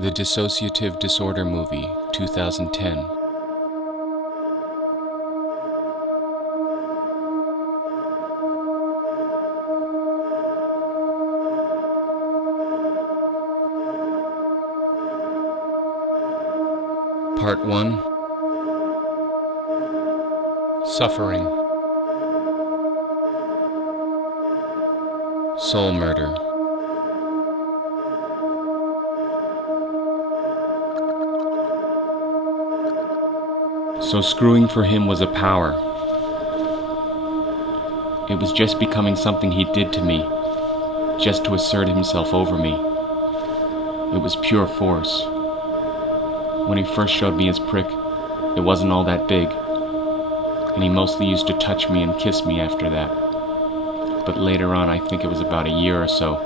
The Dissociative Disorder Movie, 2010. Part 1. Suffering. Soul murder. So screwing for him was a power. It was just becoming something he did to me, just to assert himself over me. It was pure force. When he first showed me his prick, it wasn't all that big, and he mostly used to touch me and kiss me after that. But later on, I think it was about a year or so,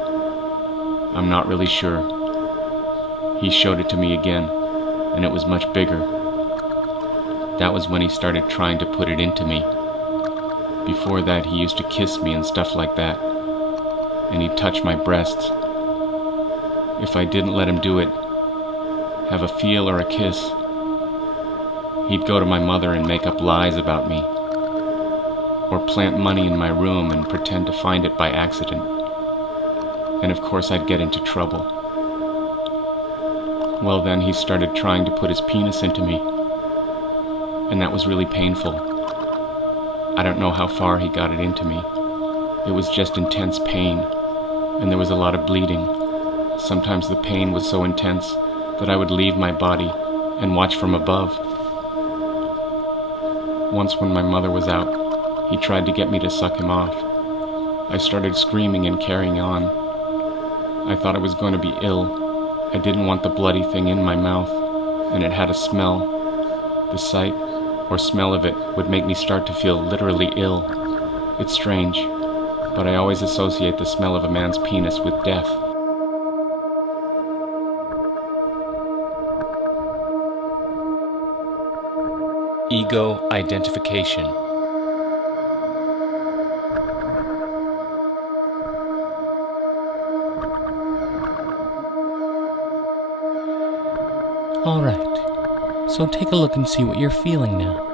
I'm not really sure, he showed it to me again, and it was much bigger. That was when he started trying to put it into me. Before that, he used to kiss me and stuff like that, and he'd touch my breasts. If I didn't let him do it, have a feel or a kiss, he'd go to my mother and make up lies about me, or plant money in my room and pretend to find it by accident. And of course I'd get into trouble. Well, then he started trying to put his penis into me, and that was really painful. I don't know how far he got it into me. It was just intense pain, and there was a lot of bleeding. Sometimes the pain was so intense that I would leave my body and watch from above. Once when my mother was out, he tried to get me to suck him off. I started screaming and carrying on. I thought I was going to be ill. I didn't want the bloody thing in my mouth, and it had a smell. The sight or smell of it would make me start to feel literally ill. It's strange, but I always associate the smell of a man's penis with death. Ego identification. All right. So take a look and see what you're feeling now.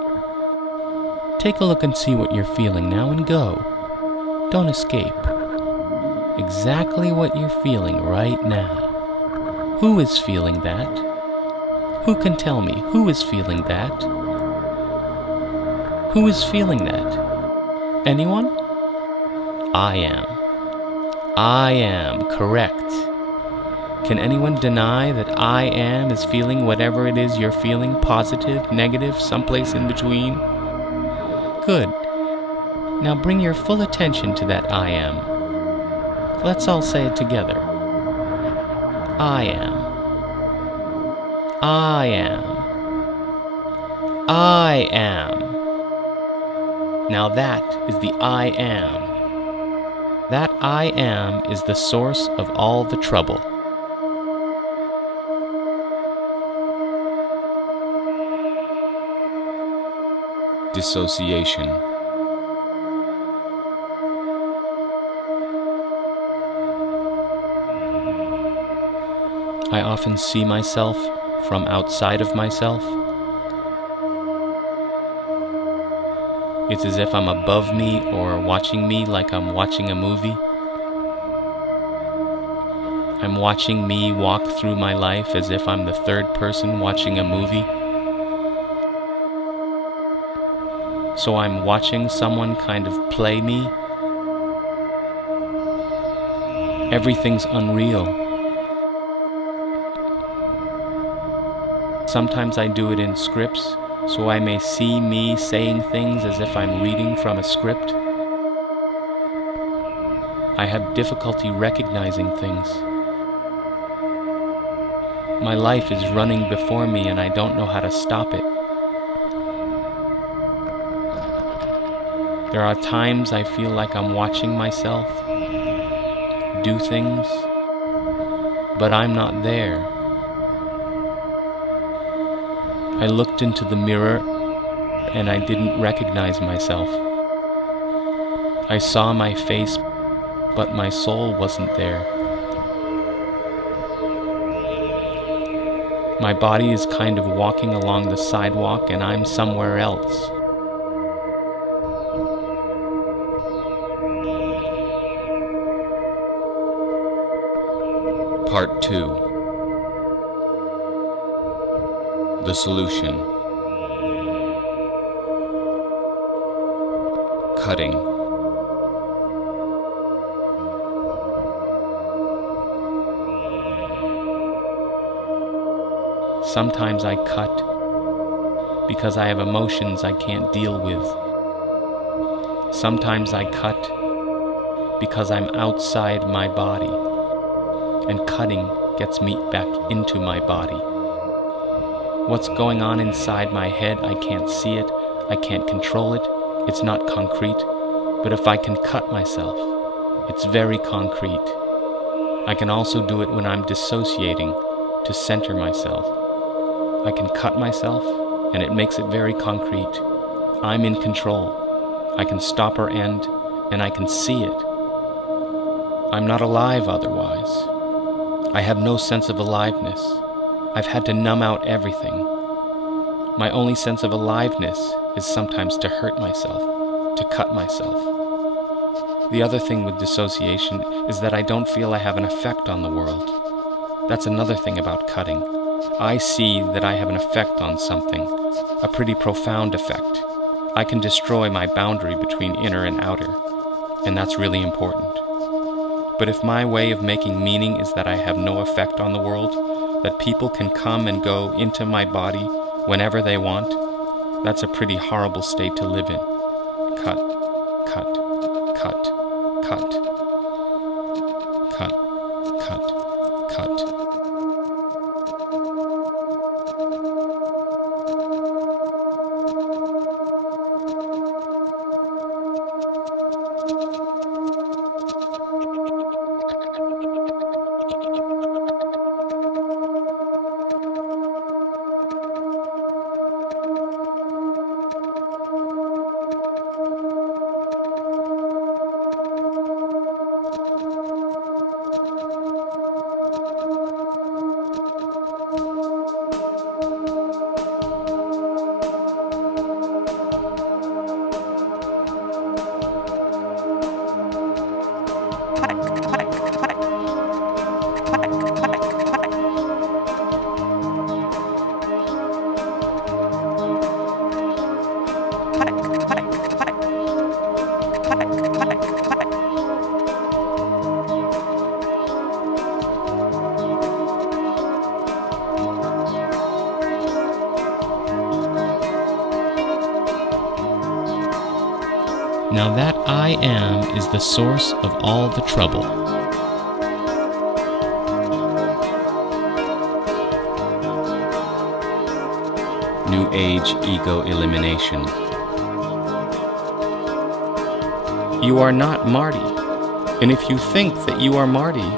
Take a look and see what you're feeling now and go. Don't escape. Exactly what you're feeling right now. Who is feeling that? Who can tell me who is feeling that? Who is feeling that? Anyone? I am. I am correct. Can anyone deny that I am is feeling whatever it is you're feeling, positive, negative, someplace in between? Good. Now bring your full attention to that I am. Let's all say it together. I am. I am. I am. Now that is the I am. That I am is the source of all the trouble. Dissociation. I often see myself from outside of myself. It's as if I'm above me or watching me like I'm watching a movie. I'm watching me walk through my life as if I'm the third person watching a movie. So I'm watching someone kind of play me. Everything's unreal. Sometimes I do it in scripts, so I may see me saying things as if I'm reading from a script. I have difficulty recognizing things. My life is running before me and I don't know how to stop it. There are times I feel like I'm watching myself do things, but I'm not there. I looked into the mirror and I didn't recognize myself. I saw my face, but my soul wasn't there. My body is kind of walking along the sidewalk and I'm somewhere else. Part 2. The solution. Cutting. Sometimes I cut because I have emotions I can't deal with. Sometimes I cut because I'm outside my body, and cutting gets meat back into my body. What's going on inside my head, I can't see it, I can't control it, it's not concrete, but if I can cut myself, it's very concrete. I can also do it when I'm dissociating to center myself. I can cut myself, and it makes it very concrete. I'm in control. I can stop or end, and I can see it. I'm not alive otherwise. I have no sense of aliveness. I've had to numb out everything. My only sense of aliveness is sometimes to hurt myself, to cut myself. The other thing with dissociation is that I don't feel I have an effect on the world. That's another thing about cutting. I see that I have an effect on something, a pretty profound effect. I can destroy my boundary between inner and outer, and that's really important. But if my way of making meaning is that I have no effect on the world, that people can come and go into my body whenever they want, that's a pretty horrible state to live in. Cut, cut, cut, cut, cut, cut, cut. Now that I am is the source of all the trouble. New Age ego elimination. You are not Marty, and if you think that you are Marty,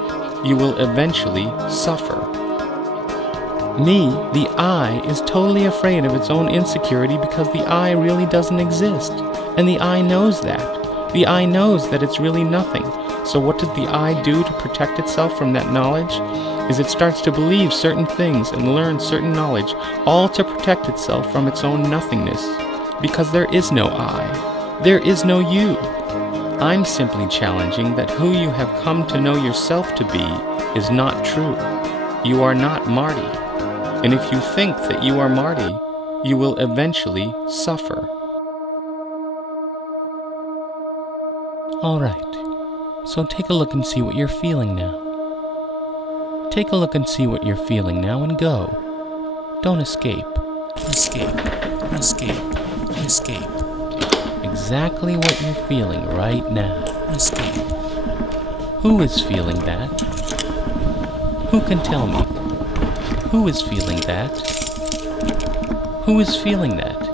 you will eventually suffer. Me, the I, is totally afraid of its own insecurity because the I really doesn't exist. And the I knows that. The I knows that it's really nothing. So what does the I do to protect itself from that knowledge? Is it starts to believe certain things and learn certain knowledge, all to protect itself from its own nothingness. Because there is no I. There is no you. I'm simply challenging that who you have come to know yourself to be is not true. You are not Marty. And if you think that you are Marty, you will eventually suffer. All right, so take a look and see what you're feeling now. Take a look and see what you're feeling now and go. Don't escape. Escape. Escape. Escape. Exactly what you're feeling right now. Escape. Who is feeling that? Who can tell me? Who is feeling that? Who is feeling that?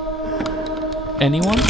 Anyone?